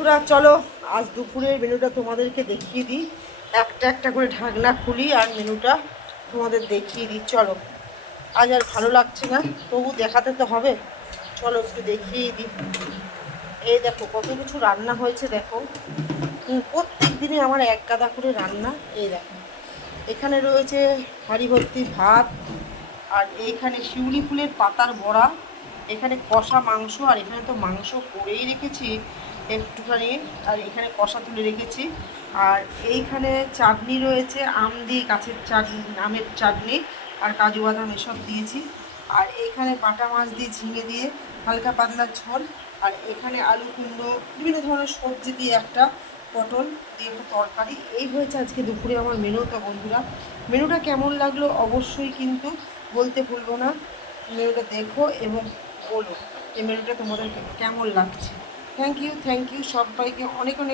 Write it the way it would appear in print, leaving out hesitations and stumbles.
বন্ধুরা চলো আজ দুপুরের মেনুটা তোমাদেরকে দেখিয়ে দিই। একটা একটা করে ঢাকনা খুলি আর মেনুটা তোমাদের দেখিয়ে দিই। চলো, আজ আর ভালো লাগছে না, তবু দেখাতে তো হবে। চলো একটু দেখিয়ে দিই। এই দেখো কত কিছু রান্না হয়েছে, দেখো। প্রত্যেক দিনে আমার এক গাদা করে রান্না। এই দেখো, এখানে রয়েছে হাঁড়ি ভর্তি ভাত, আর এইখানে শিউলি ফুলের পাতার বড়া, এখানে কষা মাংস, আর এখানে তো মাংস করেই রেখেছি একটুখানি, আর এখানে কষা তুলে রেখেছি। আর এইখানে চাটনি রয়েছে, আম দিয়ে গাছের চাটনি, আমের চাটনি, আর কাজু বাদাম এসব দিয়েছি। আর এইখানে বাটা মাছ দিয়ে ঝিঙে দিয়ে হালকা পাতলা ঝোল, আর এখানে আলু কুমড়ো বিভিন্ন ধরনের সবজি দিয়ে একটা, পটল দিয়ে একটা তরকারি। এই হয়েছে আজকে দুপুরে আমার মেনু। তো বন্ধুরা, মেনুটা কেমন লাগলো অবশ্যই কিন্তু বলতে ভুলবো না। মেনুটা দেখো এবং বলো এই মেনুটা তোমাদের কেমন লাগছে। থ্যাংক ইউ সবাইকে অনেক অনেক